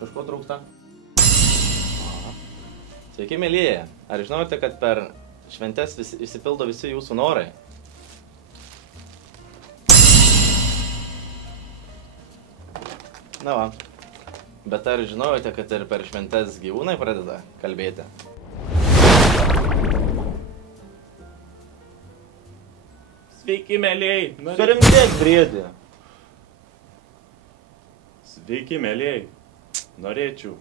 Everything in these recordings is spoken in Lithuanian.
Kažko trūksta? Sveiki, mėlyje. Ar žinote, kad per šventes išsipildo visi jūsų norai? Na va. Bet ar žinote, kad ir per šventes gyvūnai pradeda kalbėti? Sveiki, mėlyjei. Surimdėk, briedį. Sveiki, mėlyjei. Norėčiau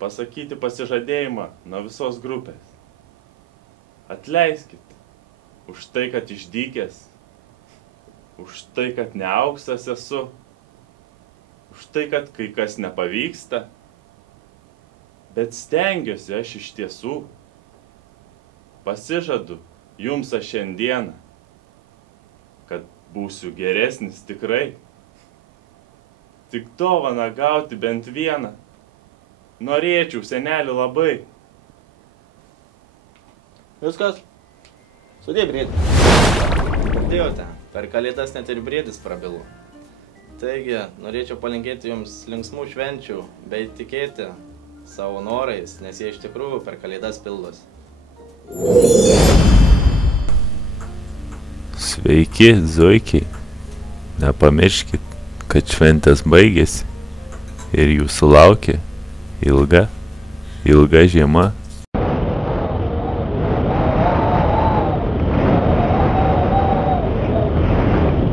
pasakyti pasižadėjimą nuo visos grupės. Atleiskit už tai, kad išdykęs, už tai, kad ne auksas esu, už tai, kad kai kas nepavyksta, bet stengiuosi aš iš tiesų. Pasižadu jums aš šiandieną, kad būsiu geresnis tikrai. Tik dovaną gauti bent vieną. Norėčiau, seneli, labai. Viskas? Sudė, briedį. Girdėjote, per kalėdas net ir briedis prabilo. Taigi, norėčiau palinkėti jums linksmų švenčių, bei tikėti savo norais, nes jie iš tikrųjų per kalėdas pildosi. Sveiki, zuikiai. Nepamirškit, kad šventės baigėsi ir jūsų laukia ilga žiema.